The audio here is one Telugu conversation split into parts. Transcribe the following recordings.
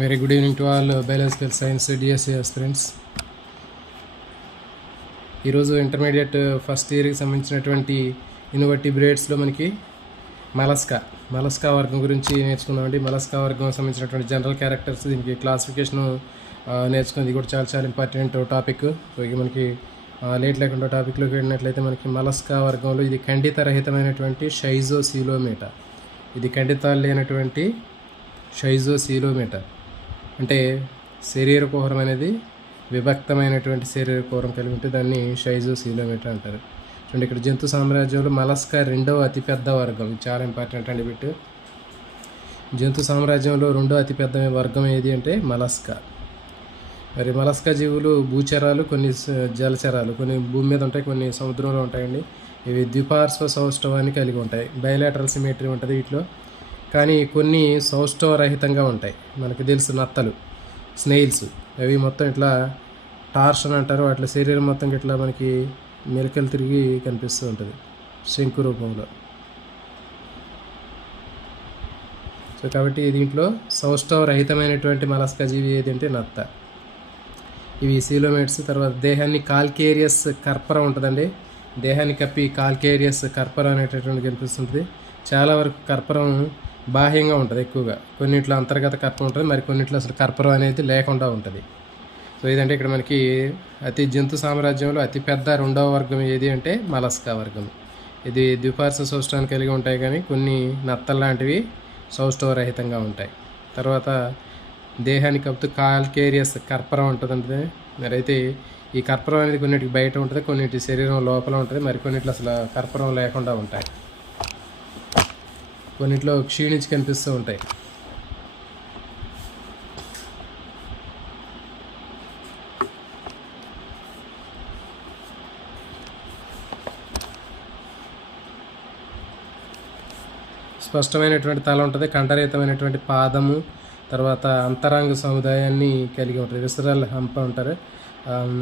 Very good evening to all biological science DSC aspirants. ఈరోజు ఇంటర్మీడియట్ ఫస్ట్ ఇయర్కి సంబంధించినటువంటి ఇన్వర్టిబ్రేట్స్లో మనకి మలస్కా వర్గం గురించి నేర్చుకున్నామండి. మలస్కా వర్గం సంబంధించినటువంటి జనరల్ క్యారెక్టర్స్, దీనికి క్లాసిఫికేషన్ నేర్చుకుంది. ఇది కూడా చాలా చాలా ఇంపార్టెంట్ టాపిక్. సో ఇక మనకి లేట్ లేకుండా టాపిక్లోకి వెళ్ళినట్లయితే మనకి మలస్కా వర్గంలో ఇది ఖండిత రహితమైనటువంటి షైజోసీలోమేటా. ఇది ఖండితాలు లేనటువంటి షైజోసీలోమేటా అంటే శరీర కుహరం అనేది విభక్తమైనటువంటి శరీర కుహరం కలిగి ఉంటే దాన్ని షైజోసీలోమేటా అంటారు. చూడండి, ఇక్కడ జంతు సామ్రాజ్యంలో మలస్కా రెండవ అతిపెద్ద వర్గం. ఇది చాలా ఇంపార్టెంట్ అండి బిట్. జంతు సామ్రాజ్యంలో రెండో అతిపెద్ద వర్గం ఏది అంటే మలస్కా. మరి మలస్కా జీవులు భూచరాలు, కొన్ని జలచరాలు, కొన్ని భూమి మీద ఉంటాయి, కొన్ని సముద్రంలో ఉంటాయండి. ఇవి ద్విపార్శ్వ సౌష్ఠవాన్ని కలిగి ఉంటాయి. బయలాటరల్ సిమెట్రీ ఉంటుంది వీటిలో. కానీ కొన్ని సౌష్ఠవరహితంగా ఉంటాయి. మనకు తెలుసు నత్తలు, స్నేయిల్స్, అవి మొత్తం ఇట్లా టార్షన్ అంటారు. వాటి శరీరం మొత్తం ఇట్లా మనకి మెలికలు తిరిగి కనిపిస్తూ ఉంటుంది శంకు రూపంలో. సో కాబట్టి దీంట్లో సౌష్ఠవరహితమైనటువంటి మలస్కా జీవి ఏదంటే నత్త. ఇవి సీలోమేట్స్. తర్వాత దేహాన్ని కాల్కేరియస్ కర్పరం ఉంటుందండి. దేహాన్ని కప్పి కాల్కేరియస్ కర్పరం అనేటటువంటి కనిపిస్తుంటుంది. చాలా వరకు కర్పరం బాహ్యంగా ఉంటుంది ఎక్కువగా. కొన్నిట్లో అంతర్గత కర్పం ఉంటుంది, మరి కొన్నిట్లో అసలు కర్పరం అనేది లేకుండా ఉంటుంది. సో ఇదంటే ఇక్కడ మనకి జంతు సామ్రాజ్యంలో అతిపెద్ద రెండవ వర్గం ఏది అంటే మలస్కా వర్గం. ఇది ద్విపార్శ్వ సౌష్ఠవాన్ని కలిగి ఉంటాయి, కానీ కొన్ని నత్తలు లాంటివి సౌష్ఠవరహితంగా ఉంటాయి. తర్వాత దేహానికి కప్పుతూ కాల్కేరియస్ కర్పరం ఉంటుందంటే, మరి అయితే ఈ కర్పరం అనేది కొన్నిటికి బయట ఉంటుంది, కొన్నిటి శరీరం లోపల ఉంటుంది, మరి కొన్నిట్లో అసలు కర్పరం లేకుండా ఉంటాయి, కొన్నిట్లో క్షీణించి కనిపిస్తూ ఉంటాయి. స్పష్టమైనటువంటి తల ఉంటుంది, కంఠరహితమైనటువంటి పాదము, తర్వాత అంతరాంగ సముదాయాన్ని కలిగి ఉంటుంది. విసరల్ హంప ఉంటారు.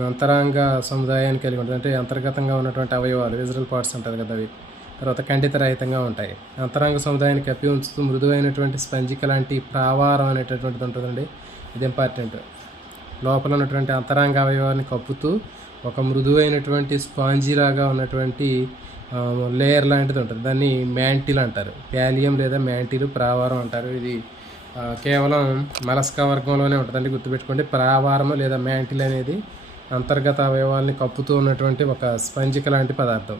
అంతరాంగ సముదాయాన్ని కలిగి ఉంటుంది, అంటే అంతర్గతంగా ఉన్నటువంటి అవయవాలు, విజరల్ పార్ట్స్ అంటారు కదా అవి. తర్వాత ఖండిత రహితంగా ఉంటాయి. అంతరాంగ సముదాయాన్ని కప్పి ఉంచుతూ మృదువైనటువంటి స్పంజిక లాంటి ప్రావారం అనేటటువంటిది ఉంటుందండి. ఇది ఇంపార్టెంట్. లోపల ఉన్నటువంటి అంతరాంగ అవయవాన్ని కప్పుతూ ఒక మృదువైనటువంటి స్పాంజీలాగా ఉన్నటువంటి లేయర్ లాంటిది ఉంటుంది. దాన్ని మ్యాంటిల్ అంటారు. ప్యాలియం లేదా మ్యాంటిల్ ప్రావారం అంటారు. ఇది కేవలం మలస్కా వర్గంలోనే ఉంటుందండి, గుర్తుపెట్టుకోండి. ప్రావారము లేదా మ్యాంటిల్ అనేది అంతర్గత అవయవాల్ని కప్పుతూ ఉన్నటువంటి ఒక స్పంజిక లాంటి పదార్థం.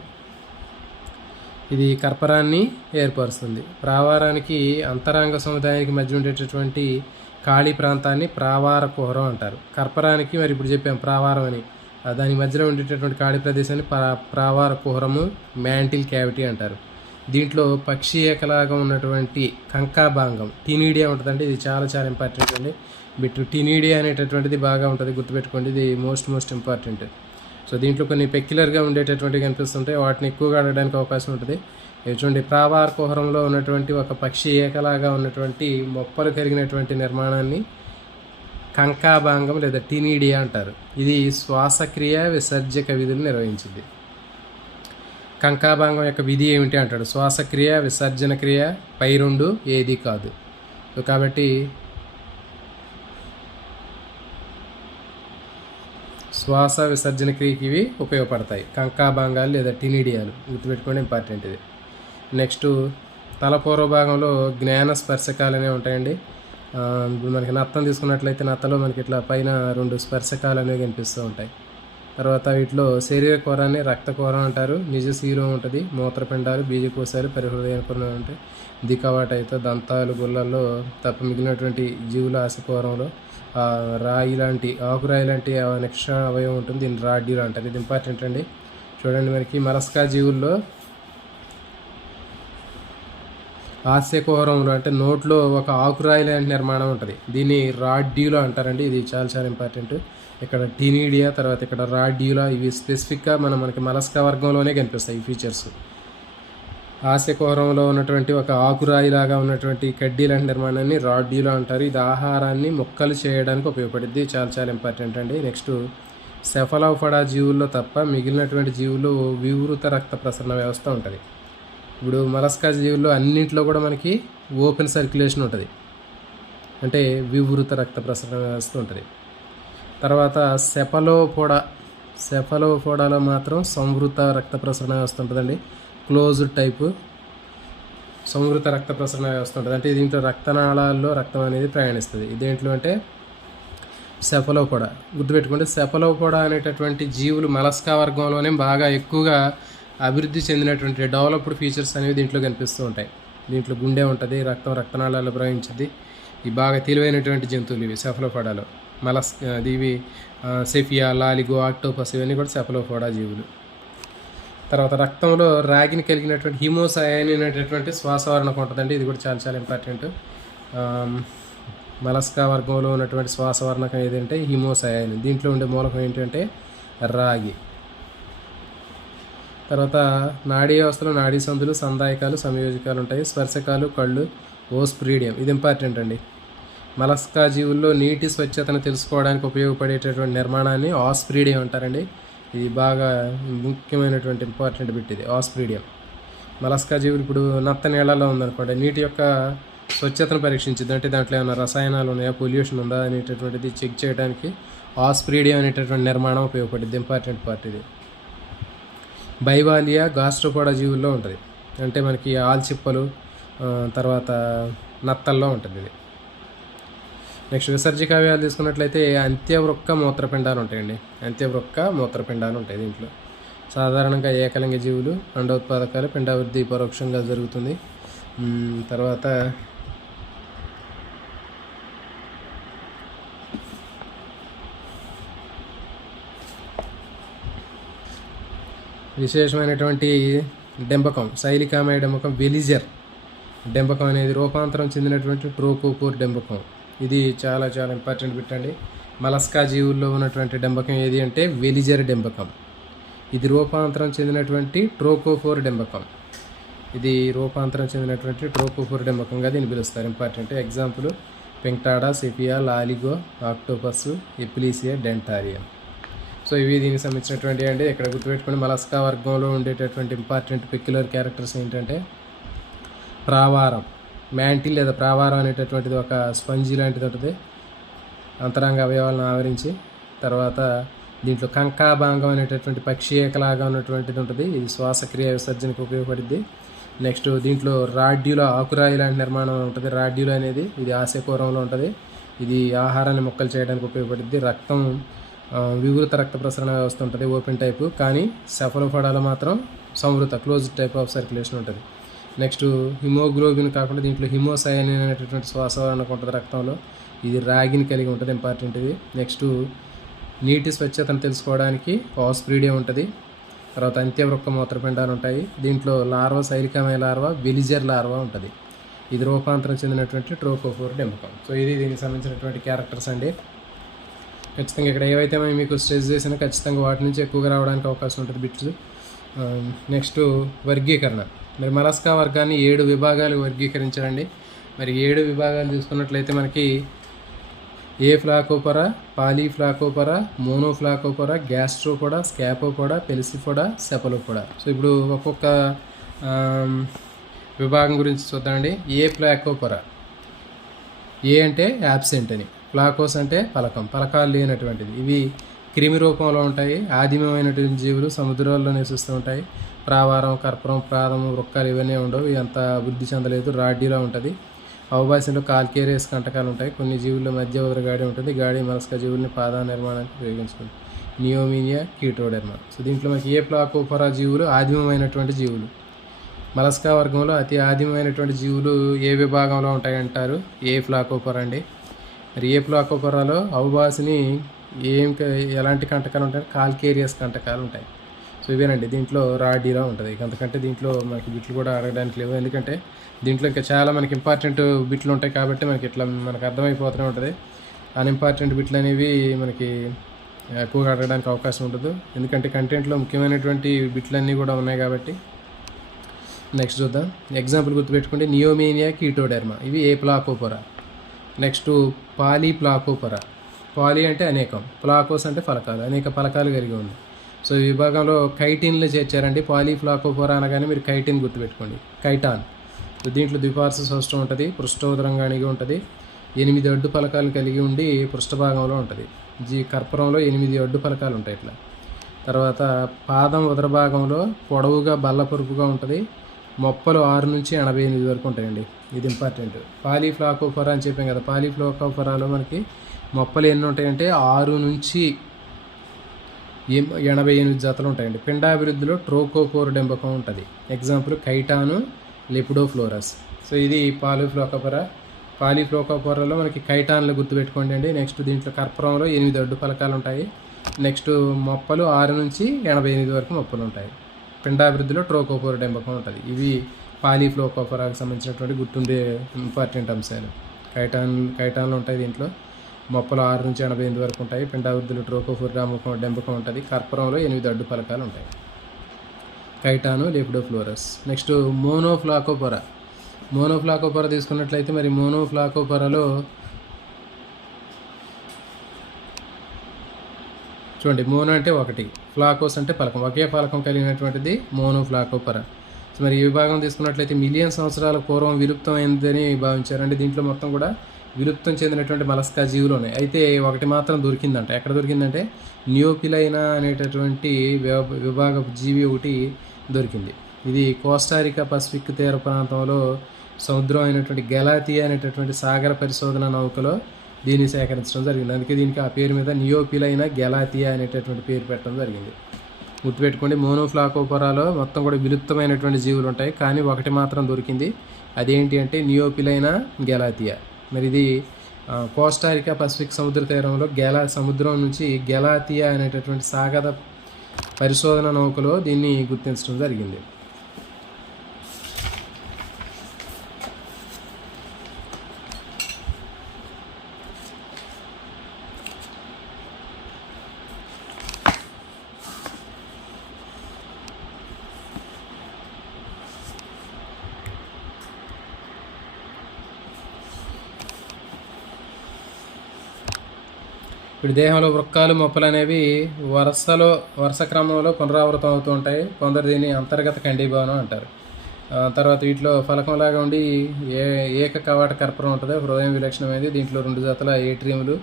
ఇది కర్పరాన్ని ఏర్పరుస్తుంది. ప్రావారానికి అంతరాంగ సముదాయానికి మధ్య ఉండేటటువంటి ఖాళీ ప్రాంతాన్ని ప్రావార కుహరం అంటారు. కర్పరానికి మరి ఇప్పుడు చెప్పాం ప్రావారం అని, దాని మధ్యలో ఉండేటటువంటి ఖాళీ ప్రదేశాన్ని ప్రావార కుహరము, మ్యాంటిల్ క్యావిటీ అంటారు. దీంట్లో పక్షి ఏకలాగా ఉన్నటువంటి కంకాభాంగం టీనీడియా ఉంటుందండి. ఇది చాలా చాలా ఇంపార్టెంట్ అండి బిట్. టీనీడియా అనేటటువంటిది బాగా ఉంటుంది, గుర్తుపెట్టుకోండి. ఇది మోస్ట్ ఇంపార్టెంట్. సో దీంట్లో కొన్ని పెక్యులర్గా ఉండేటటువంటివి కనిపిస్తుంటాయి, వాటిని ఎక్కువగా అడగడానికి అవకాశం ఉంటుంది. చూడండి, ప్రావార కుహరంలో ఉన్నటువంటి ఒక పక్షి ఏకలాగా ఉన్నటువంటి మొప్పలు కలిగినటువంటి నిర్మాణాన్ని కంకాభాంగం లేదా టీనీడియా అంటారు. ఇది శ్వాసక్రియ విసర్జక విధులు నిర్వహించింది. కంకాభాంగం యొక్క విధి ఏమిటి అంటాడు, శ్వాసక్రియ విసర్జన క్రియ పై రెండు ఏది కాదు. సో కాబట్టి శ్వాస విసర్జన క్రియకి ఇవి ఉపయోగపడతాయి, కంకాభాంగాలు లేదా టీనీడియాలు, గుర్తుపెట్టుకోండి, ఇంపార్టెంట్ ఇది. నెక్స్ట్ తల పూర్వ భాగంలో జ్ఞాన స్పర్శకాలు అనేవి ఉంటాయండి. ఇప్పుడు మనకి నత్తం తీసుకున్నట్లయితే నత్తలో మనకి ఇట్లా పైన 2 స్పర్శకాలు అనేవి కనిపిస్తూ ఉంటాయి. తర్వాత వీటిలో శరీర కూరాన్ని రక్త కూరం అంటారు. నిజశీలం ఉంటుంది, మూత్రపిండాలు, బీజకోశాలు, పరిహృదయ కూరం ఉంటాయి. దికవాటైతే దంతాలు, గుళ్ళల్లో తప్ప మిగిలినటువంటి జీవుల ఆశకూరంలో రాయి లాంటి, ఆకురాయి లాంటి నెక్స్ట్ అవయవం ఉంటుంది, దీన్ని రాడ్యూల్ అంటారు. ఇది ఇంపార్టెంట్ అండి. చూడండి, మనకి మలస్కా జీవుల్లో హాస్యకుహరంలో అంటే నోట్లో ఒక ఆకురాయి లాంటి నిర్మాణం ఉంటుంది, దీన్ని రాడ్యూలా అంటారండి. ఇది చాలా చాలా ఇంపార్టెంట్. ఇక్కడ టీనీడియా, తర్వాత ఇక్కడ రాడ్యూలా, ఇవి స్పెసిఫిక్గా మనకి మలస్కా వర్గంలోనే కనిపిస్తాయి ఈ ఫీచర్స్. ఆస్యకుహరంలో ఉన్నటువంటి ఒక ఆకురాయిలాగా ఉన్నటువంటి కడ్డీ లాంటి నిర్మాణాన్ని రాడ్యూలా అంటారు. ఇది ఆహారాన్ని ముక్కలు చేయడానికి ఉపయోగపడుద్ది. చాలా చాలా ఇంపార్టెంట్ అండి. నెక్స్ట్ సెఫలోపోడా జీవుల్లో తప్ప మిగిలినటువంటి జీవులు వివృత రక్త ప్రసరణ వ్యవస్థ ఉంటుంది. ఇప్పుడు మలస్కా జీవుల్లో అన్నింటిలో కూడా మనకి ఓపెన్ సర్క్యులేషన్ ఉంటుంది, అంటే వివృత రక్త ప్రసరణ వ్యవస్థ ఉంటుంది. తర్వాత సెఫలోపోడాలో మాత్రం సంవృత రక్త ప్రసరణ వ్యవస్థ ఉంటుందండి. క్లోజ్డ్ టైపు సంవృత రక్త ప్రసరణ వ్యవస్థ ఉంటుంది. అంటే దీంట్లో రక్తనాళాల్లో రక్తం అనేది ప్రయాణిస్తుంది. ఇదేంట్లో అంటే సెఫలోపోడా. గుర్తుపెట్టుకుంటే సెఫలోపోడా అనేటటువంటి జీవులు మలస్కా వర్గంలోనే బాగా ఎక్కువగా అభివృద్ధి చెందినటువంటి డెవలప్డ్ ఫీచర్స్ అనేవి దీంట్లో కనిపిస్తూ ఉంటాయి. దీంట్లో గుండె ఉంటుంది, రక్తనాళాల్లో ప్రవహించింది. ఇవి బాగా తెలివైనటువంటి జంతువులు ఇవి సెఫలోపోడాలో. ఇవి సెఫియా, లాలిగో, ఆక్టోపస్ ఇవన్నీ కూడా సెఫలోపోడా జీవులు. తర్వాత రక్తంలో రాగిని కలిగినటువంటి హిమోసయాన్ అనేటటువంటి శ్వాసవర్ణకం ఉంటుందండి. ఇది కూడా చాలా చాలా ఇంపార్టెంట్. మలస్కా వర్గంలో ఉన్నటువంటి శ్వాసవర్ణకం ఏదంటే హిమోసయాన్. దీంట్లో ఉండే మూలకం ఏంటంటే రాగి. తర్వాత నాడీ వ్యవస్థలో నాడీ సందులు, సందాయకాలు, సంయోజకాలు ఉంటాయి. స్పర్శకాలు, కళ్ళు, ఓస్ప్రీడియం. ఇది ఇంపార్టెంట్ అండి. మలస్కా జీవుల్లో నీటి స్వచ్ఛతను తెలుసుకోవడానికి ఉపయోగపడేటటువంటి నిర్మాణాన్ని ఆస్ప్రీడియం అంటారండి. ఇది బాగా ముఖ్యమైనటువంటి ఇంపార్టెంట్ బిట్ ఇది, ఆస్ప్రీడియం. మలస్కా జీవులు ఇప్పుడు నత్త నీళ్ళలో ఉందనుకోండి, నీటి యొక్క స్వచ్ఛతను పరీక్షించింది. అంటే దాంట్లో ఏమైనా రసాయనాలు ఉన్నాయా, పొల్యూషన్ ఉందా అనేటటువంటిది చెక్ చేయడానికి ఆస్ప్రీడియం అనేటటువంటి నిర్మాణం ఉపయోగపడుద్ది. ఇంపార్టెంట్ పార్ట్ ఇది. బైవాలియా గాస్ట్రోపోడా జీవుల్లో ఉంటుంది. అంటే మనకి ఆల్చిప్పలు, తర్వాత నత్తల్లో ఉంటుంది ఇది. నెక్స్ట్ విసర్జిక అవయవాలు తీసుకున్నట్లయితే అంత్యవృక్క మూత్రపిండాలు ఉంటాయండి. అంత్యవృక్క మూత్రపిండాలు ఉంటాయి దీంట్లో. సాధారణంగా ఏకలింగ జీవులు, అండోత్పాదకాలు, పిండాభివృద్ధి పరోక్షంగా జరుగుతుంది. తర్వాత విశేషమైనటువంటి డెంబకం, శైలికామయ డెంబకం, వెలిజర్ డెంబకం అనేది రూపాంతరం చెందినటువంటి ట్రోకోపోర్ డెంబకం. ఇది చాలా చాలా ఇంపార్టెంట్ బిట్ అండి. మలస్కా జీవుల్లో ఉన్నటువంటి డెంబకం ఏది అంటే వెలిజర్ డెంబకం. ఇది రూపాంతరం చెందినటువంటి ట్రోకోఫోర్ డెంబకం. ఇది రూపాంతరం చెందినటువంటి ట్రోకోఫోర్ డెంబకంగా దీన్ని పిలుస్తారు. Important example Pinctada, Sepia, Loligo, octopus, Aplysia, Dentaria. So ఇవి దీనికి సంబంధించినటువంటి అండి. ఇక్కడ గుర్తుపెట్టుకుని మలస్కా వర్గంలో ఉండేటటువంటి ఇంపార్టెంట్ పెక్యులర్ క్యారెక్టర్స్ ఏంటంటే ప్రావారం, మ్యాంటిల్ లేదా ప్రావారం అనేటటువంటిది ఒక స్పంజీ లాంటిది ఉంటుంది అంతరంగ అవయవాలను ఆవరించి. తర్వాత దీంట్లో కంకాభాంగం అనేటటువంటి పక్షి ఏకలాగా ఉన్నటువంటిది ఉంటుంది. ఇది శ్వాసక్రియ విసర్జనకు ఉపయోగపడుద్ది. నెక్స్ట్ దీంట్లో రాడ్యూలా, ఆకురాయి లాంటి నిర్మాణం ఉంటుంది. రాడ్యూలా అనేది ఇది ఆశయకూరంలో ఉంటుంది. ఇది ఆహారాన్ని మొక్కలు చేయడానికి ఉపయోగపడుద్ది. రక్తం వివృత రక్త ప్రసరణ వ్యవస్థ ఉంటుంది, ఓపెన్ టైపు. కానీ సెఫలోపోడాలో మాత్రం సంవృత, క్లోజ్డ్ టైప్ ఆఫ్ సర్క్యులేషన్ ఉంటుంది. నెక్స్ట్ హిమోగ్లోబిన్ కాకుండా దీంట్లో హిమోసయాన్ అనేటటువంటి శ్వాసవర్ణకం ఉంటుంది రక్తంలో. ఇది రాగిని కలిగి ఉంటుంది, ఇంపార్టెంట్ ఇది. నెక్స్ట్ నీటి స్వచ్ఛతను తెలుసుకోవడానికి ఆస్ప్రీడియం ఉంటుంది. తర్వాత అంత్యవృక్క మూత్రపిండాలు ఉంటాయి. దీంట్లో లార్వా, శైలికామయ లార్వా, వెలిజర్ లార్వా ఉంటుంది. ఇది రూపాంతరం చెందినటువంటి ట్రోకోఫోర్ డెంబకం. సో ఇది దీనికి సంబంధించినటువంటి క్యారెక్టర్స్ అండి. ఖచ్చితంగా ఇక్కడ ఏవైతే మీకు స్ట్రెస్ చేసినా ఖచ్చితంగా వాటి నుంచి ఎక్కువగా రావడానికి అవకాశం ఉంటుంది బిట్స్. నెక్స్ట్ వర్గీకరణ. మరి మలస్కా వర్గాన్ని 7 విభాగాలు వర్గీకరించారండి. మరి 7 విభాగాలు చూసుకున్నట్లయితే మనకి ఫ్లాకోపరా, పాలీఫ్లాకోపరా, మోనోఫ్లాకోపరా, గ్యాస్ట్రోపోడా, స్కాపోపోడా, పెలిసిపోడా, సెఫలోపోడా. సో ఇప్పుడు ఒక్కొక్క విభాగం గురించి చూద్దామండి. ఫ్లాకోపరా. అంటే యాబ్సెంట్ అని, ఫ్లాకోస్ అంటే పలకాలు లేనటువంటిది. ఇవి క్రిమి రూపంలో ఉంటాయి. ఆదిమమైనటువంటి జీవులు సముద్రాల్లో నివసిస్తూ ఉంటాయి. ప్రావారం, కర్పూరం, ప్రాదము, వృక్కాలు ఇవన్నీ ఉండవు. ఇవి అంత వృద్ధి చెందలేదు. రాడ్యూలా ఉంటుంది. అవభాషంలో కాల్కేరియస్ కంటకాలు ఉంటాయి. కొన్ని జీవుల్లో మధ్య ఉదర గాడి ఉంటుంది. గాడి మలస్కా జీవుల్ని పాద నిర్మాణానికి ఉపయోగించుకుంది. నియోమినియా, కీటోడెర్మా. సో దీంట్లో మనకి ఫ్లాకోపరా జీవులు ఆదిమమైనటువంటి జీవులు. మలస్కా వర్గంలో అతి ఆదిమమైనటువంటి జీవులు ఏ విభాగంలో ఉంటాయంటారు? ఫ్లాకోపరా అండి. మరి ఫ్లాకోపరాలో అవభాషని ఎలాంటి కంటకాలు ఉంటాయి? కాల్కేరియస్ కంటకాలు ఉంటాయి. సో ఇవేనండి. దీంట్లో రాడ్యూలా ఉంటుంది. అంతకంటే దీంట్లో మనకి బిట్లు కూడా అడగడానికి లేవు. ఎందుకంటే దీంట్లో ఇంకా చాలా మనకి ఇంపార్టెంట్ బిట్లు ఉంటాయి కాబట్టి మనకి ఇట్లా మనకు అర్థమైపోతూనే ఉంటుంది. అన్ఇంపార్టెంట్ బిట్లు అనేవి మనకి ఎక్కువగా అడగడానికి అవకాశం ఉండదు. ఎందుకంటే కంటెంట్లో ముఖ్యమైనటువంటి బిట్లన్నీ కూడా ఉన్నాయి కాబట్టి. నెక్స్ట్ చూద్దాం. ఎగ్జాంపుల్ గుర్తుపెట్టుకోండి. నియోమేనియా కీటోడెర్మా, ఇవి ఏ ప్లాకోపొరా. నెక్స్ట్ పాలీప్లాకోపొరా. పాలీ అంటే అనేకం, ప్లాకోస్ అంటే ఫలకాలు, అనేక ఫలకాలు కలిగి ఉంది. సో ఈ విభాగంలో కైటిన్లు చేర్చారండి. పాలీప్లాకోపొరా అనగానే మీరు కైటిన్ గుర్తుపెట్టుకోండి, కైటాన్. దీంట్లో ద్విపార్శ్వ సౌష్టం ఉంటుంది, పృష్ఠోదరంగా అణిగి ఉంటుంది, 8 అడ్డు ఫలకాలు కలిగి ఉండి పృష్ఠభాగంలో ఉంటుంది. కర్పూరంలో 8 అడ్డు ఫలకాలు ఉంటాయి ఇట్లా. తర్వాత పాదం ఉదర భాగంలో పొడవుగా బల్లపరుపుగా ఉంటుంది. మొప్పలు 6 నుంచి 88 వరకు ఉంటాయండి. ఇది ఇంపార్టెంట్. పాలీఫ్లాకోఫొరా అని చెప్పాం కదా. పాలీఫ్లాకోఫొరాలో మనకి మొప్పలు ఎన్ని ఉంటాయంటే 6 నుంచి 88 జతలు ఉంటాయండి. పిండాభివృద్ధిలో ట్రోకోకోర్ డెంబకం ఉంటుంది. ఎగ్జాంపుల్ కైటాను, లెపిడోఫ్లోరస్. సో ఇది పాలీఫ్లాకోఫొరా. పాలీఫ్లాకోఫొరాలో మనకి కైటాన్లు గుర్తుపెట్టుకోండి అండి. నెక్స్ట్ దీంట్లో కర్పూరంలో 8 అడ్డు ఫలకాలు ఉంటాయి. నెక్స్ట్ మొప్పలు 6 నుంచి 88 వరకు మొప్పలు ఉంటాయి. పిండాభివృద్ధిలో ట్రోకోకోర్ డెంబకం ఉంటుంది. ఇవి పాలీఫ్లాకోఫొరాకు సంబంధించినటువంటి గుర్తుండే ఇంపార్టెంట్ అంశాలు. కైటాన్లు ఉంటాయి. దీంట్లో మొప్పలు 6 నుంచి 88 వరకు ఉంటాయి. పిండాభివృద్ధిలో ట్రోకోకోర్ డెంబకం ఉంటుంది. కర్పూరంలో 8 అడ్డు ఫలకాలు ఉంటాయి. కైటాను, లెపిడోఫ్లోరస్. నెక్స్ట్ మోనోఫ్లాకోపొరా. మోనోఫ్లాకోపొరా తీసుకున్నట్లయితే మరి మోనోఫ్లాకోపొరాలో చూడండి, మోనో అంటే ఒకటి, ఫ్లాకోస్ అంటే ఫలకం, ఒకే ఫలకం కలిగినటువంటిది మోనోఫ్లాకోపొరా. సో మరి ఈ విభాగం తీసుకున్నట్లయితే మిలియన్ సంవత్సరాల పూర్వం విలుప్తమైందని భావించారండి. దీంట్లో మొత్తం కూడా విలుప్తం చెందినటువంటి మలస్కా జీవులు ఉన్నాయి. అయితే ఒకటి మాత్రం దొరికిందంట. ఎక్కడ దొరికిందంటే నియోపిలైనా అనేటటువంటి విభాగపు జీవి ఒకటి దొరికింది. ఇది కోస్టారికా పసిఫిక్ తీర ప్రాంతంలో సముద్రం అయినటువంటి గెలాతియా అనేటటువంటి సాగర పరిశోధన నౌకలో దీన్ని సేకరించడం జరిగింది. అందుకే దీనికి ఆ పేరు మీద నియోపిలైనా గెలాతియా అనేటటువంటి పేరు పెట్టడం జరిగింది. గుర్తుపెట్టుకోండి, మోనోఫ్లాకోపొరాలో మొత్తం కూడా విలుప్తమైనటువంటి జీవులు ఉంటాయి, కానీ ఒకటి మాత్రం దొరికింది. అదేంటి అంటే నియోపిలైనా గెలాతియా. మరి ఇది కోస్టారికా పసిఫిక్ సముద్ర తీరంలో సముద్రం నుంచి గెలాతియా అనేటటువంటి సాగర పరిశోధన నౌకలో దీన్ని గుర్తించడం జరిగింది. ఇప్పుడు దేహంలో వృక్కాలు, మొప్పలు అనేవి వరుస క్రమంలో పునరావృతం అవుతూ ఉంటాయి. కొందరు దీన్ని అంతర్గత కండీభవనం అంటారు. తర్వాత వీటిలో ఫలకంలాగా ఉండి ఏక కవాట కర్పూరం ఉంటుంది. హృదయం విలక్షణమైనది. దీంట్లో 2 జతల ఏట్రియంలు,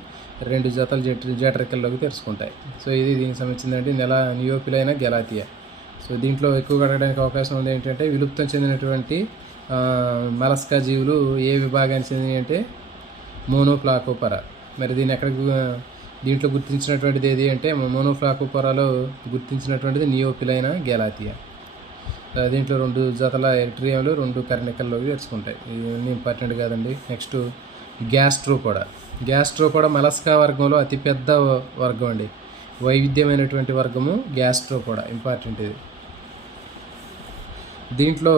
2 జతల జఠరికల్లోకి తెరుచుకుంటాయి. సో ఇది దీనికి సంబంధించిందండి నియోపిలైనా గెలాతియా. సో దీంట్లో ఎక్కువగా అడగడానికి అవకాశం ఉంది ఏంటంటే విలుప్తం చెందినటువంటి మలస్కా జీవులు ఏ విభాగానికి చెందినవి అంటే మోనోఫ్లాకోపొరా. మరి దీంట్లో గుర్తించినటువంటిది ఏది అంటే మోనోఫ్లాకోపొరాలో గుర్తించినటువంటిది నియోపిలైనా గెలాతియా. దీంట్లో 2 జతల ఏట్రియంలు, 2 కర్ణికల్లోకి తెరుచుకుంటాయి. ఇవన్నీ ఇంపార్టెంట్ కాదండి. నెక్స్ట్ గ్యాస్ట్రోపోడా మలస్కా వర్గంలో అతిపెద్ద వర్గం అండి. వైవిధ్యమైనటువంటి వర్గము గ్యాస్ట్రోపోడా, ఇంపార్టెంట్ ఇది. దీంట్లో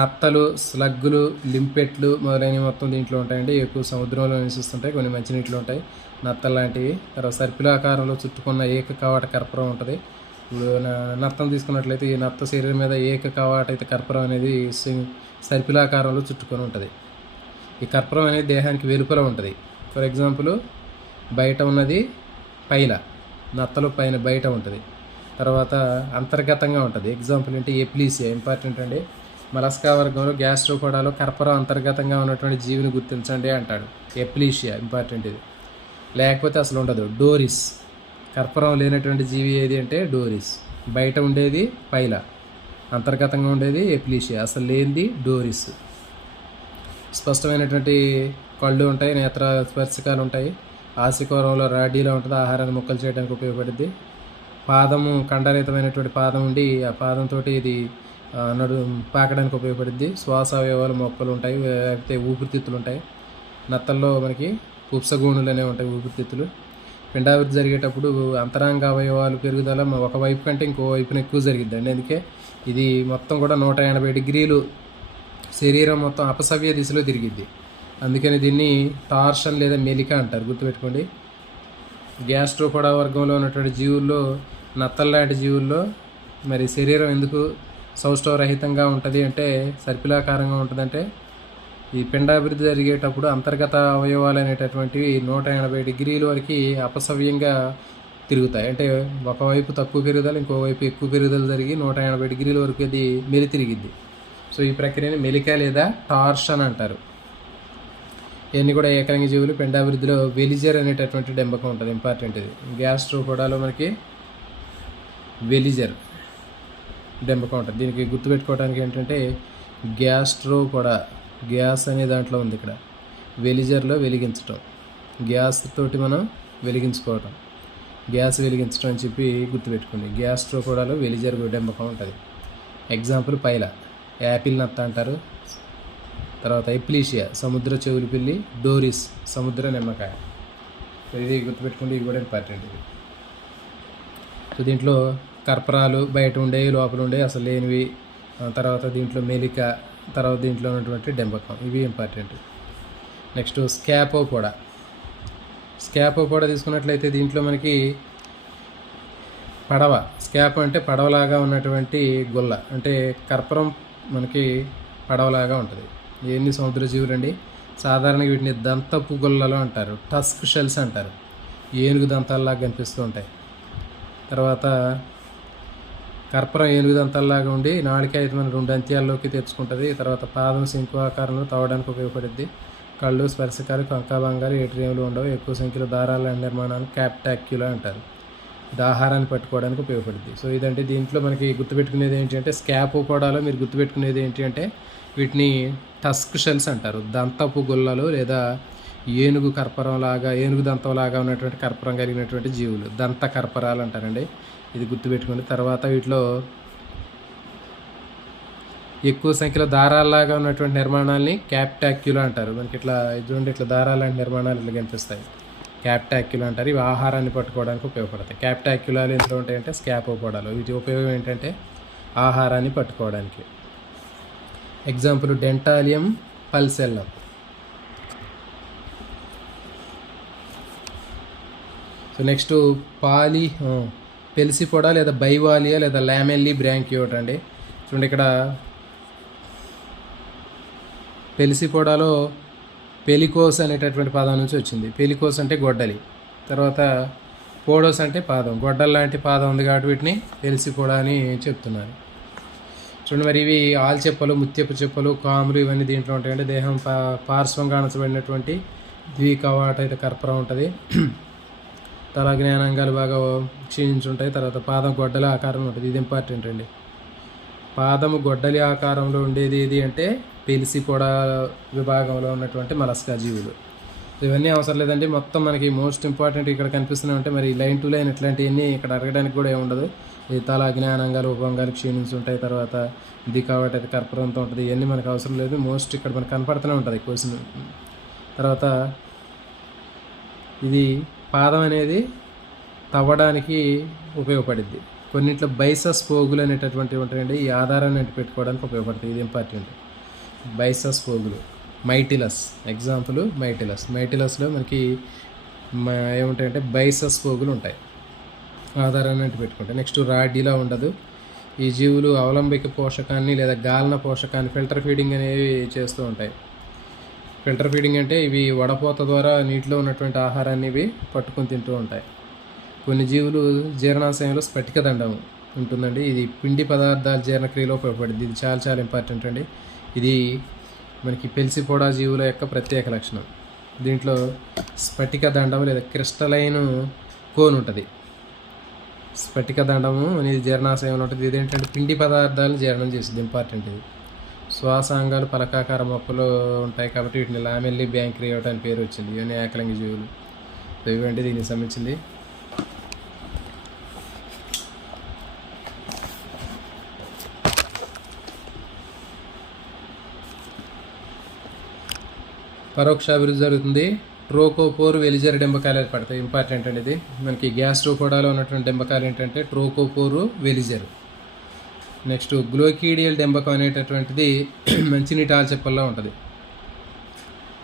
నత్తలు, స్లగ్గులు, లింపెట్లు మొదలైనవి మొత్తం దీంట్లో ఉంటాయండి. ఎక్కువ సముద్రంలో నివసిస్తుంటాయి, కొన్ని మంచినీటిలో ఉంటాయి నత్తలు లాంటివి. తర్వాత సర్పిలాకారంలో చుట్టుకున్న ఏక కవాట కర్పూరం ఉంటుంది. ఇప్పుడు నత్తం తీసుకున్నట్లయితే ఈ నత్త శరీరం మీద ఏక కవాట అయితే కర్పూరం అనేది సర్పిలాకారంలో చుట్టుకొని ఉంటుంది. ఈ కర్పూరం అనేది దేహానికి వెలుపల ఉంటుంది. ఫర్ ఎగ్జాంపుల్ బయట ఉన్నది పైల, నత్తలు బయట ఉంటుంది. తర్వాత అంతర్గతంగా ఉంటుంది. ఎగ్జాంపుల్ ఏంటి ఎప్లీసియా, ఇంపార్టెంట్ అండి. మలస్కా వర్గంలో గ్యాస్ట్రోపోడాలో కర్పూరం అంతర్గతంగా ఉన్నటువంటి జీవిని గుర్తించండి అంటాడు. ఎప్లీషియా, ఇంపార్టెంట్ ఇది. లేకపోతే అసలు ఉండదు. డోరిస్, కర్పూరం లేనటువంటి జీవి ఏది అంటే డోరిస్. బయట ఉండేది పైల, అంతర్గతంగా ఉండేది ఎప్లీషియా, అసలు లేనిది డోరిస్. స్పష్టమైనటువంటి కళ్ళు ఉంటాయి, నేత్ర స్పర్శకాలు ఉంటాయి. ఆశికోరంలో రాడీలో ఉంటుంది, ఆహారాన్ని ముక్కలు చేయడానికి ఉపయోగపడుద్ది. పాదము ఖండరహితమైనటువంటి పాదం ఉండి ఆ పాదంతో ఇది పాకడానికి ఉపయోగపడుద్ది. శ్వాస అవయవాలు మొక్కలు ఉంటాయి, లేకపోతే ఊపిరితిత్తులు ఉంటాయి. నత్తల్లో మనకి కుప్సగూణులు అనేవి ఉంటాయి, ఊపిరితిత్తులు. పిండాభివృద్ధి జరిగేటప్పుడు అంతరాంగ అవయవాలు పెరుగుదల ఒకవైపు కంటే ఇంకో వైపున ఎక్కువ జరిగిద్దండి. అందుకే ఇది మొత్తం కూడా 180 డిగ్రీలు శరీరం మొత్తం అపసవ్య దిశలో తిరిగిద్ది. అందుకని దీన్ని టార్షన్ లేదా మెలిక అంటారు, గుర్తుపెట్టుకోండి. గ్యాస్ట్రోపోడా వర్గంలో ఉన్నటువంటి జీవుల్లో, నత్తల లాంటి జీవుల్లో మరి శరీరం ఎందుకు సౌష్ఠవరహితంగా ఉంటుంది అంటే సర్పిలాకారంగా ఉంటుందంటే ఈ పిండాభివృద్ధి జరిగేటప్పుడు అంతర్గత అవయవాలు అనేటటువంటివి 180 డిగ్రీల వరకు అపసవ్యంగా తిరుగుతాయి. అంటే ఒకవైపు తక్కువ పెరుగుదల, ఇంకోవైపు ఎక్కువ పెరుగుదల జరిగి 180 డిగ్రీల వరకు అది మెలి తిరిగిద్ది. సో ఈ ప్రక్రియని మెలిక లేదా టార్షన్ అంటారు. ఇవన్నీ కూడా ఏకలింగ జీవులు. పిండాభివృద్ధిలో వెలిజర్ అనేటటువంటి డెంబకం ఉంటుంది, ఇంపార్టెంట్ ఇది. గ్యాస్ట్రోపోడాలో మనకి వెలిజర్ డెంబకం ఉంటుంది. దీనికి గుర్తుపెట్టుకోవడానికి ఏంటంటే గ్యాస్ట్రోపోడా, గ్యాస్ అనే దాంట్లో ఉంది ఇక్కడ, వెలిజర్లో వెలిగించటం, గ్యాస్ తోటి మనం వెలిగించుకోవటం, గ్యాస్ వెలిగించడం అని చెప్పి గుర్తుపెట్టుకోండి. గ్యాస్ట్రోపోడాలో వెలిజర్ డెంబకం ఉంటుంది. ఎగ్జాంపుల్ పైల, యాపిల్ నత్త అంటారు. తర్వాత ఎప్లీషియా సముద్ర చెవులు పిల్లి, డోరిస్ సముద్ర నిమ్మకాయ. ఇది గుర్తుపెట్టుకోండి, ఇది కూడా ఇంపార్టెంట్ ఇది. సో దీంట్లో కర్పరాలు బయట ఉండేవి, లోపల ఉండేవి, అసలు లేనివి, తర్వాత దీంట్లో మెలిక, తర్వాత దీంట్లో ఉన్నటువంటి డెంబకం, ఇవి ఇంపార్టెంట్. నెక్స్ట్ స్కాపోపోడా. స్కాపోపోడా తీసుకున్నట్లయితే దీంట్లో మనకి పడవ, స్కాప్ అంటే పడవలాగా ఉన్నటువంటి గుల్ల, అంటే కర్పరం మనకి పడవలాగా ఉంటుంది. ఎన్ని సముద్ర జీవులు అండి. సాధారణంగా వీటిని దంతపు గుల్లలు అంటారు, టస్క్ షెల్స్ అంటారు, ఏనుగు దంతాల్లాగా కనిపిస్తూ ఉంటాయి. తర్వాత కర్పరం ఏనుగు దంతాల్లాగా ఉండి నాలుక అయితే మన 2 అంత్యాల్లోకి తెచ్చుకుంటుంది. తర్వాత పాదం శంకు ఆకారంలో తవ్వడానికి ఉపయోగపడుద్ది. కళ్ళు, స్పర్శకాలు, కంకాభంగాలు, ఏట్రియములు ఉండవు. ఎక్కువ సంఖ్యలో దారాల నిర్మాణాన్ని క్యాప్టాక్యులా అంటారు. ఇది ఆహారాన్ని పట్టుకోవడానికి ఉపయోగపడుద్ది. సో ఇదంటే దీంట్లో మనకి గుర్తుపెట్టుకునేది ఏంటి అంటే స్కాపోపోడాలో మీరు గుర్తుపెట్టుకునేది ఏంటి అంటే వీటిని టస్క్ షెల్స్ అంటారు, దంతపు గుల్లలు లేదా ఏనుగు కర్పరంలాగా, ఏనుగు దంతంలాగా ఉన్నటువంటి కర్పరం కలిగినటువంటి జీవులు, దంత కర్పరాలు అంటారండి. ఇది గుర్తుపెట్టుకోండి. తర్వాత వీటిలో ఎక్కువ సంఖ్యలో దారాల్లాగా ఉన్నటువంటి నిర్మాణాలని క్యాప్టాక్యులా అంటారు. మనకి ఇట్లా చూడండి, ఇట్లా దారాల లాంటి నిర్మాణాలు ఇట్లా కనిపిస్తాయి, క్యాప్టాక్యులా అంటారు. ఇవి ఆహారాన్ని పట్టుకోవడానికి ఉపయోగపడతాయి. క్యాప్టాక్యులాలు ఎందులో ఉంటాయంటే స్కాపోపోడాలో. వీటి ఉపయోగం ఏంటంటే ఆహారాన్ని పట్టుకోవడానికి. ఎగ్జాంపుల్ డెంటాలియం పల్సెల్లం. సో నెక్స్ట్ పెల్సిపోడా లేదా బైవాలియా లేదా లామెల్లి బ్రాంకియోట్ అండి. చూడండి ఇక్కడ పెల్సిపోడాలో పెలికోస్ అనేటటువంటి పదం నుంచి వచ్చింది. పెలికోస్ అంటే గొడ్డలి, తర్వాత పోడోస్ అంటే పాదం, గొడ్డల లాంటి పాదం ఉంది కాబట్టి వీటిని పెల్సిపోడా అని చెప్తున్నారు. చూడండి మరి ఇవి ఆల్చెప్పలు, ముత్యపు చెప్పులు, కాములు ఇవన్నీ దీంట్లో ఉంటాయండి. దేహం పార్శ్వంగా అణచబడినటువంటి ద్వికవాటైతే కర్పరం ఉంటుంది. తల జ్ఞానాంగాలు బాగా క్షీణించుంటాయి. తర్వాత పాదం గొడ్డలి ఆకారంలో ఉంటుంది. ఇది ఇంపార్టెంట్ అండి. పాదము గొడ్డలి ఆకారంలో ఉండేది ఏది అంటే పెల్సిపోడా విభాగంలో ఉన్నటువంటి మలస్కా జీవులు. ఇవన్నీ అవసరం లేదండి, మొత్తం మనకి మోస్ట్ ఇంపార్టెంట్ ఇక్కడ కనిపిస్తున్నాయి అంటే మరి లైన్ టు లైన్ ఇట్లాంటివన్నీ ఇక్కడ అడగడానికి కూడా ఏముండదు. ఇది తల జ్ఞానాంగాలు, ఉపంగాలు క్షీణించుంటాయి. తర్వాత ఇది కాబట్టి అయితే కర్పూరంతో ఉంటుంది. ఇవన్నీ మనకు అవసరం లేదు, మోస్ట్ ఇక్కడ మనకు కనపడుతూనే ఉంటుంది క్వశ్చన్. తర్వాత ఇది పాదం అనేది తవ్వడానికి ఉపయోగపడుద్ది. కొన్నింట్లో బైసస్ పోగులు అనేటటువంటివి ఉంటాయండి, ఈ ఆధారాన్ని పెట్టుకోవడానికి ఉపయోగపడుతుంది. ఇది ఇంపార్టెంట్. బైసస్ పోగులు, మైటిలస్. ఎగ్జాంపుల్ మైటిలస్. మైటిలస్లో మనకి ఏముంటాయంటే బైసస్ పోగులు ఉంటాయి, ఆధారాన్ని పెట్టుకుంటాయి. నెక్స్ట్ రాడిలా ఉండదు. ఈ జీవులు అవలంబిక పోషకాన్ని లేదా గాలన పోషకాన్ని ఫిల్టర్ ఫీడింగ్ అనేవి చేస్తూ ఉంటాయి. ఫిల్టర్ ఫీడింగ్ అంటే ఇవి వడపోత ద్వారా నీటిలో ఉన్నటువంటి ఆహారాన్ని ఇవి పట్టుకొని తింటూ ఉంటాయి. కొన్ని జీవులు జీర్ణాశయంలో స్ఫటిక దండం ఉంటుందండి. ఇది పిండి పదార్థాల జీర్ణక్రియలో ఉపయోగపడుతుంది. ఇది చాలా చాలా ఇంపార్టెంట్ అండి. ఇది మనకి పెల్సిపోడా జీవుల యొక్క ప్రత్యేక లక్షణం. దీంట్లో స్ఫటిక దండం లేదా క్రిస్టలైన్ కోన్ ఉంటుంది. స్ఫటిక దండము అనేది జీర్ణాశయంలో ఉంటుంది. ఇదేంటంటే పిండి పదార్థాలను జీర్ణం చేస్తుంది, ఇంపార్టెంట్ ఇది. శ్వాసాంగాలు పలకాకార మొక్కలు ఉంటాయి కాబట్టి వీటిని లామెల్లి బ్రాంకియోట్ అని పేరు వచ్చింది. ఇవన్నీ ఏకలింగ జీవులు. ఇవంటే దీనికి సంబంధించింది. పరోక్ష అభివృద్ధి జరుగుతుంది. ట్రోకోపోర్, వెలిజర్ డెంబకాలు ఏర్పడతాయి. ఇంపార్టెంట్ అండి ఇది. మనకి గ్యాస్ట్రోపోడాలో ఉన్నటువంటి డెంబకాలు ఏంటంటే ట్రోకోపోరు, వెలిజర్. నెక్స్ట్ గ్లోకీడియల్ డెంబకం అనేటటువంటిది మంచినీటి ఆల్చెప్పల్లో ఉంటుంది.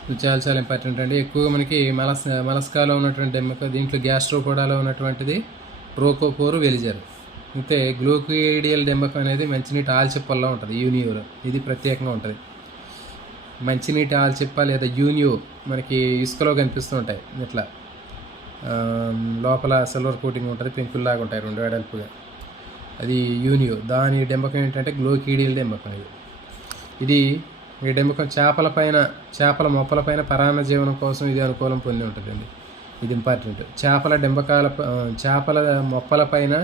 ఇది చాలా చాలా ఇంపార్టెంట్ అండి. ఎక్కువగా మనకి మలస్కాలో ఉన్నటువంటి డెంబక, దీంట్లో గ్యాస్ట్రోపోడాలో ఉన్నటువంటిది ట్రోకోపోరు, వెలిజర్. అయితే గ్లోకియోడియల్ డెంబకం అనేది మంచినీటి ఆల్చిప్పల్లో ఉంటుంది యూనియోలో. ఇది ప్రత్యేకంగా ఉంటుంది. మంచినీటి ఆల్చిప్ప లేదా యూనియో మనకి ఇసుకలో కనిపిస్తూ ఉంటాయి. ఇట్లా లోపల సిల్వర్ కోటింగ్ ఉంటుంది, పెంకుల్లాగా ఉంటాయి రెండు వెడల్పుగా. అది యూనియో. దాని డెంబకం ఏంటంటే గ్లోకియోడియల్ డెంబకం. ఇది ఈ డెంబకం చేపల మొప్పలపైన పరాన్న జీవనం కోసం ఇది అనుకూలం పొంది ఉంటుందండి. ఇది ఇంపార్టెంట్. చేపల మొప్పలపైన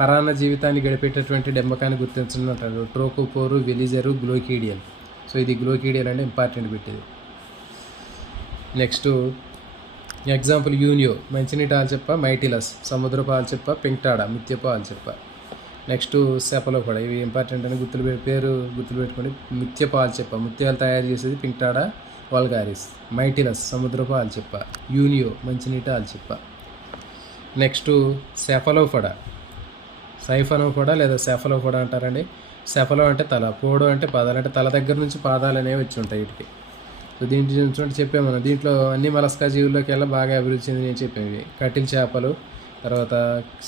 పరాన్న జీవితాన్ని గడిపేటటువంటి డెంబకాన్ని గుర్తించడం అంటారు. ట్రోకోపోరు, వెలిజరు, గ్లోకిడియల్. సో ఇది గ్లోకిడియల్ అంటే ఇంపార్టెంట్ పెట్టేది. నెక్స్ట్ ఎగ్జాంపుల్ యూనియో మంచినీటి ఆల్చిప్ప, మైటిలస్ సముద్రపు ఆల్చిప్ప, పింక్టాడా ముత్యపు ఆల్చిప్ప. Next Cephalopoda. ఇవి ఇంపార్టెంట్ అని పేరు గుర్తుపెట్టుకోండి. ముత్యపు ఆల్చిప్ప ముత్యాలు తయారు చేసేది పింక్టాడా వల్గారిస్. మైటిలస్ సముద్రపు ఆల్చిప్ప. యూనియో మంచినీటి ఆల్చిప్ప. నెక్స్ట్ సెఫలోపోడా, సైఫనోపోడా లేదా సెఫలోపోడా అంటారండి. సెఫలో అంటే తల, పోడో అంటే పాదాలు. అంటే తల దగ్గర నుంచి పాదాలు అనేవి వచ్చి ఉంటాయి వీటికి. సో దీంట్లో చూసుకుంటే చెప్పాము మనం. దీంట్లో అన్ని మలస్కా జీవుల్లోకి వెళ్ళి బాగా అభివృద్ధి చెంది నేను చెప్పేవి. కటిల్ చేపలు, తర్వాత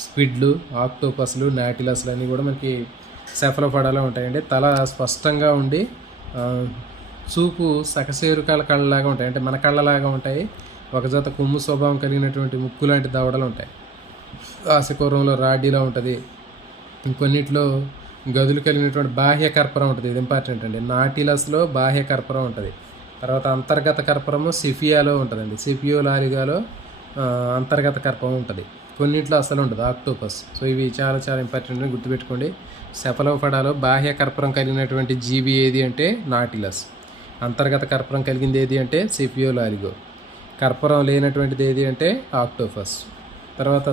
స్క్విడ్లు, ఆక్టోపస్లు, నాటిలస్లు అన్నీ కూడా మనకి సెఫలోపోడాలో ఉంటాయండి. తల స్పష్టంగా ఉండి చూపు సకశేరుకాల కళ్ళలాగా ఉంటాయి. అంటే మన కళ్ళలాగా ఉంటాయి. ఒక జత కొమ్ము స్వభావం కలిగినటువంటి ముక్కు లాంటి దవడలు ఉంటాయి. ఆశకూరంలో రాడ్డీలా ఉంటుంది. ఇంకొన్నిట్లో గదులు కలిగినటువంటి బాహ్య కర్పరం ఉంటుంది. ఇది ఇంపార్టెంట్ అండి. నాటిలస్లో బాహ్య కర్పరం ఉంటుంది. తర్వాత అంతర్గత కర్పరము సిఫియాలో ఉంటుందండి. సిఫియో లారిగాలో అంతర్గత కర్పరం ఉంటుంది. కొన్నింట్లో అసలు ఉండదు, ఆక్టోపస్. సో ఇవి చాలా చాలా ఇంపార్టెంట్ అని గుర్తుపెట్టుకోండి. సెఫలోపోడాలో బాహ్య కర్పరం కలిగినటువంటి జీవి ఏది అంటే నాటిలస్. అంతర్గత కర్పరం కలిగింది ఏది అంటే సిఫియో లారిగో. కర్పరం లేనటువంటిది ఏది అంటే ఆక్టోపస్. తర్వాత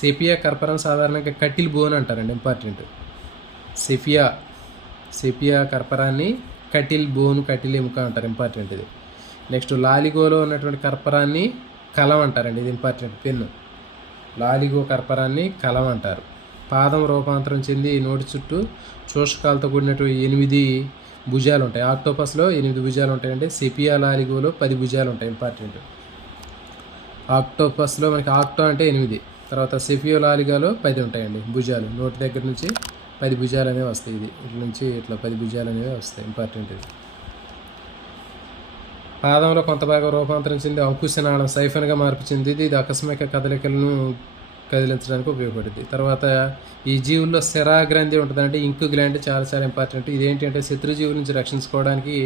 సెపియా కర్పరం సాధారణంగా కటిల్ బోన్ అంటారండి. ఇంపార్టెంట్. సెపియా కర్పరాన్ని కటిల్ బోన్, కటిల్ ఎముక అంటారు. ఇంపార్టెంట్ ఇది. నెక్స్ట్ లాలిగోలో ఉన్నటువంటి కర్పరాన్ని కలం అంటారండి. ఇది ఇంపార్టెంట్. పెన్ను. లాలిగో కర్పరాన్ని కలం అంటారు. పాదం రూపాంతరం చెంది నోటి చుట్టూ చూషకాలతో కూడినటువంటి 8 భుజాలు ఉంటాయి. ఆక్టోపస్లో 8 భుజాలు ఉంటాయండి. సెపియా లాలిగోలో 10 భుజాలు ఉంటాయి. ఇంపార్టెంట్. ఆక్టోపస్లో మనకి ఆక్టో అంటే 8, తర్వాత సెఫియో లాలిగాలో 10 ఉంటాయండి భుజాలు. నోటి దగ్గర నుంచి 10 భుజాలు అనేవి వస్తాయి. ఇది ఇట్లా నుంచి ఇట్లా 10 భుజాలు అనేవి వస్తాయి. ఇంపార్టెంట్ ఇది. పాదంలో కొంత భాగం రూపాంతరం చెంది అంకుశనాళం సైఫన్గా మార్పు చెందింది. ఇది ఆకస్మిక కదలికలను కదిలించడానికి ఉపయోగపడుతుంది. తర్వాత ఈ జీవుల్లో శరాగ్రంథి ఉంటుంది. అంటే ఇంకు గ్లాండ్ చాలా చాలా ఇంపార్టెంట్. ఇదేంటి అంటే శత్రుజీవుల నుంచి రక్షించుకోవడానికి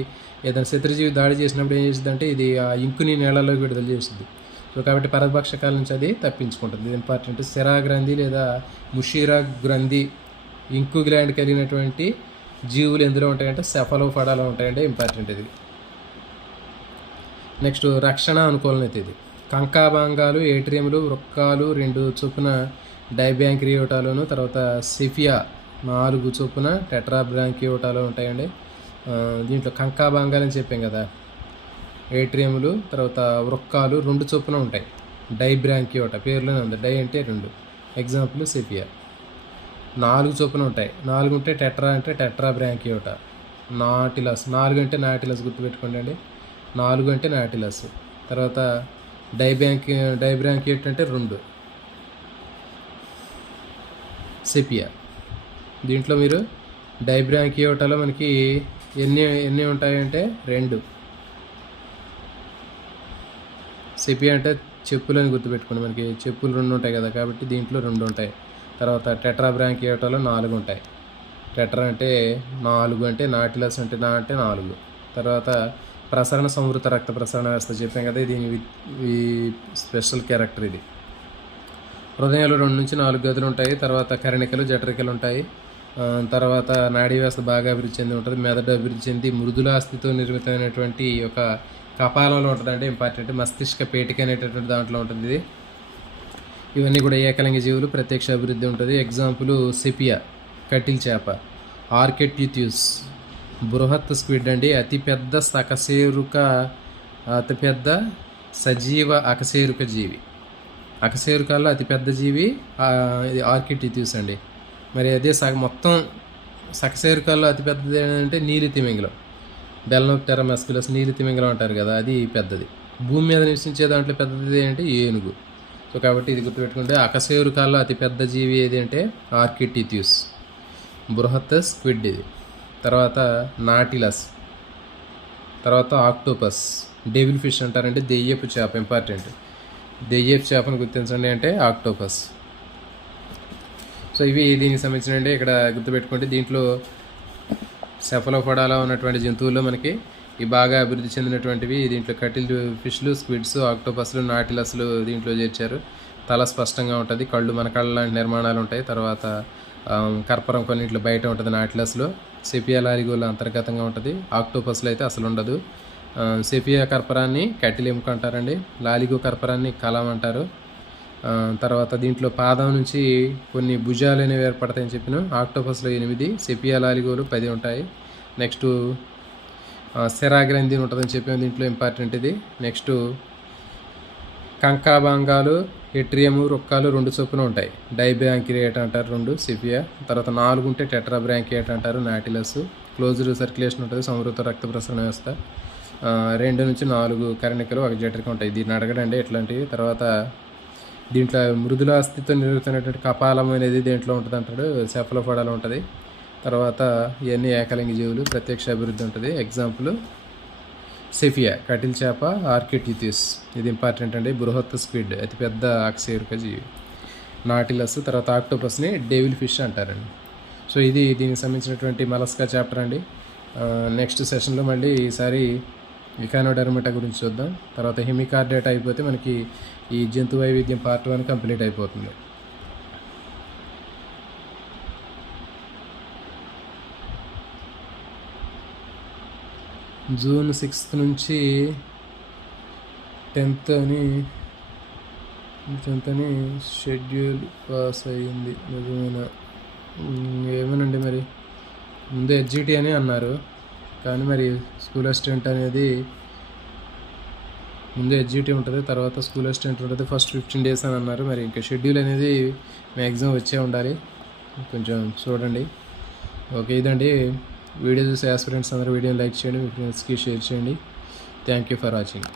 ఏదైనా శత్రుజీవి దాడి చేసినప్పుడు ఏం చేస్తుంది అంటే ఇది ఆ ఇంకుని నీళ్ళలోకి విడుదల చేస్తుంది. సో కాబట్టి పరభక్షకాల నుంచి అది తప్పించుకుంటుంది. ఇది ఇంపార్టెంట్. శరాగ్రంథి లేదా ముషీరా గ్రంథి ఇంకు గ్లాండ్ కలిగినటువంటి జీవులు ఎందులో ఉంటాయంటే సెఫలోపోడాలో ఉంటాయంటే ఇంపార్టెంట్ ఇది. నెక్స్ట్ రక్షణ అనుకూలత. ఇది కంకాభాంగాలు, ఏట్రియములు, వృక్కాలు 2 చొప్పున డైబ్యాంక్రియోటాలోను, తర్వాత సిఫియా 4 చొప్పున టెట్రాబ్రాంకియోటాలో ఉంటాయండి. దీంట్లో కంకాభాంగాలు అని చెప్పాం కదా. ఏట్రియములు, తర్వాత వృక్కాలు 2 చొప్పున ఉంటాయి. డైబ్రాంకియోటా పేరులోనే ఉంది. డై అంటే 2. ఎగ్జాంపుల్ సిఫియా. 4 చొప్పున ఉంటాయి. 4 ఉంటే టెట్రా అంటే టెట్రాబ్రాంకియోటా. నాటిలస్ 4 అంటే నాటిలస్ గుర్తుపెట్టుకోండి అండి. 4 అంటే నాటిలస్. తర్వాత డైబ్రాంకియోట్ అంటే 2 సెపియా. దీంట్లో మీరు డైబ్రాంకియోటాలో మనకి ఎన్ని ఉంటాయంటే 2. సెపియా అంటే చెప్పులని గుర్తుపెట్టుకోండి. మనకి చెప్పులు 2 ఉంటాయి కదా, కాబట్టి దీంట్లో 2 ఉంటాయి. తర్వాత టెట్రాబ్రాంకియోటాలో 4 ఉంటాయి. టెట్రా అంటే 4 అంటే నాటిలస్ అంటే 4. తర్వాత ప్రసరణ సంవృత రక్త ప్రసరణ వ్యవస్థ చెప్పాం కదా, దీని స్పెషల్ క్యారెక్టర్ ఇది. హృదయంలో 2 నుంచి 4 గదులు ఉంటాయి. తర్వాత కరణికలు, జఠరికలు ఉంటాయి. తర్వాత నాడీ వ్యవస్థ బాగా అభివృద్ధి చెంది ఉంటుంది. మెదడు అభివృద్ధి చెంది మృదులాస్థితో నిర్మితమైనటువంటి ఒక కపాలంలో ఉంటుంది. అంటే ఇంపార్టెంట్. మస్తిష్క పేటిక అనేటటువంటి దాంట్లో ఉంటుంది ఇది. ఇవన్నీ కూడా ఏకలింగ జీవులు. ప్రత్యక్ష అభివృద్ధి ఉంటుంది. ఎగ్జాంపుల్ సెపియా కటిల్ చేప, ఆర్కెట్యూథ్యూస్ బృహత్ స్క్విడ్ అండి. అతిపెద్ద సజీవ అకశేరుక జీవి. అకశేరుకాల్లో అతిపెద్ద జీవి ఆర్కెట్యూథ్యూస్ అండి. మరి అదే మొత్తం సకశేరుకాల్లో అతిపెద్దది ఏంటంటే నీలి తిమింగలం, బెల్నోప్టెరా మస్కులస్ నీలి తిమింగలం అంటారు కదా, అది పెద్దది. భూమి మీద నివసించే దాంట్లో పెద్దది అంటే ఏనుగు. సో కాబట్టి ఇది గుర్తుపెట్టుకుంటే అకశేరుకాల్లో అతిపెద్ద జీవి ఏది అంటే ఆర్కిటిథ్యూస్, బృహత్ స్క్విడ్ ఇది. తర్వాత నాటిలస్, తర్వాత ఆక్టోపస్, డెవిల్ ఫిష్ అంటారంటే దెయ్యపు చేప, ఇంపార్టెంట్. దెయ్యపు చేపను గుర్తించండి అంటే ఆక్టోపస్. సో ఇవి దీనికి సంబంధించిన ఇక్కడ గుర్తుపెట్టుకుంటే దీంట్లో సెఫలోపోడాలో ఉన్నటువంటి జంతువుల్లో మనకి ఈ బాగా అభివృద్ధి చెందినటువంటివి దీంట్లో కటిల్ ఫిష్లు, స్క్విడ్స్, ఆక్టోపస్లు, నాటిలస్లు దీంట్లో చేర్చారు. తల స్పష్టంగా ఉంటుంది, కళ్ళు మన కళ్ళ లాంటి నిర్మాణాలు ఉంటాయి. తర్వాత కర్పరం కొన్నింటిలో బయట ఉంటుంది నాటిలస్లో. సెపియా లారిగోల అంతర్గతంగా ఉంటుంది, ఆక్టోపస్లో అయితే అసలు ఉండదు. సెపియా కర్పరాన్ని కటిల్ ఎముక అంటారండి, లాలిగో కర్పరాన్ని కలం అంటారు. తర్వాత దీంట్లో పాదం నుంచి కొన్ని భుజాలు అనేవి ఏర్పడతాయని చెప్పిన. ఆక్టోపస్లో 8, సెపియా లాలిగోలు 10 ఉంటాయి. నెక్స్ట్ శరాగ్రంథి ఉంటుందని చెప్పాము, దీంట్లో ఇంపార్టెంట్ ఇది. నెక్స్ట్ కంకాభాంగాలు, ఎట్రియము, రొక్కాలు 2 చొప్పున ఉంటాయి. డైబ్రాంకియేట్ అంటారు 2 సెపియా. తర్వాత 4 ఉంటే టెట్రాబ్రాంకియేట్ అంటారు నాటిలస్. క్లోజ్డ్ సర్క్యులేషన్ ఉంటుంది, సమృద్ధ రక్త ప్రసరణ వ్యవస్థ. 2 నుంచి 4 కరణికలు, 1 జఠరిక ఉంటాయి. దీన్ని అడగడండి ఎట్లాంటివి. తర్వాత దీంట్లో మృదులాస్థితో నిలుగుతున్నటువంటి కపాలం అనేది దేంట్లో ఉంటుంది అంటాడు, సెఫలోపోడాలో ఉంటుంది. తర్వాత ఇవన్నీ ఏకలింగ జీవులు, ప్రత్యక్ష అభివృద్ధి ఉంటుంది. ఎగ్జాంపుల్ సెఫియా కటిల్ చేప, ఆర్కిటిథ్యూస్ ఇది ఇంపార్టెంట్ అండి, బృహత్ స్క్విడ్ అతిపెద్ద అకశేరుక జీవి, నాటిలస్. తర్వాత ఆక్టోపస్ని డెవిల్ ఫిష్ అంటారండి. సో ఇది దీనికి సంబంధించినటువంటి మలస్కా చాప్టర్ అండి. నెక్స్ట్ సెషన్లో మళ్ళీ ఈసారి ఎకానోడెర్మటా గురించి చూద్దాం. తర్వాత హెమికార్డేటా అయిపోతే మనకి ఈ జంతు వైవిధ్యం పార్ట్ 1 కంప్లీట్ అయిపోతుంది. జూన్ 6 నుంచి 10th అని షెడ్యూల్ పాస్ అయ్యింది, నిజమేనా? ఏమోనండి, మరి ముందు హెచ్జిటి అని అన్నారు, కానీ మరి స్కూల్ అసిస్టెంట్ అనేది ముందు హెచ్జిటి ఉంటుంది, తర్వాత స్కూల్ అసిస్టెంట్ ఉంటుంది. ఫస్ట్ 15 days అని అన్నారు. మరి ఇంకా షెడ్యూల్ అనేది మ్యాక్సిమం వచ్చే ఉండాలి, కొంచెం చూడండి. ఓకే, ఇదండి వీడియో చూసే ఆస్పిరెంట్స్ అందరూ వీడియోని లైక్ చేయండి, మీ ఫ్రెండ్స్కి షేర్ చేయండి. Thank you for watching.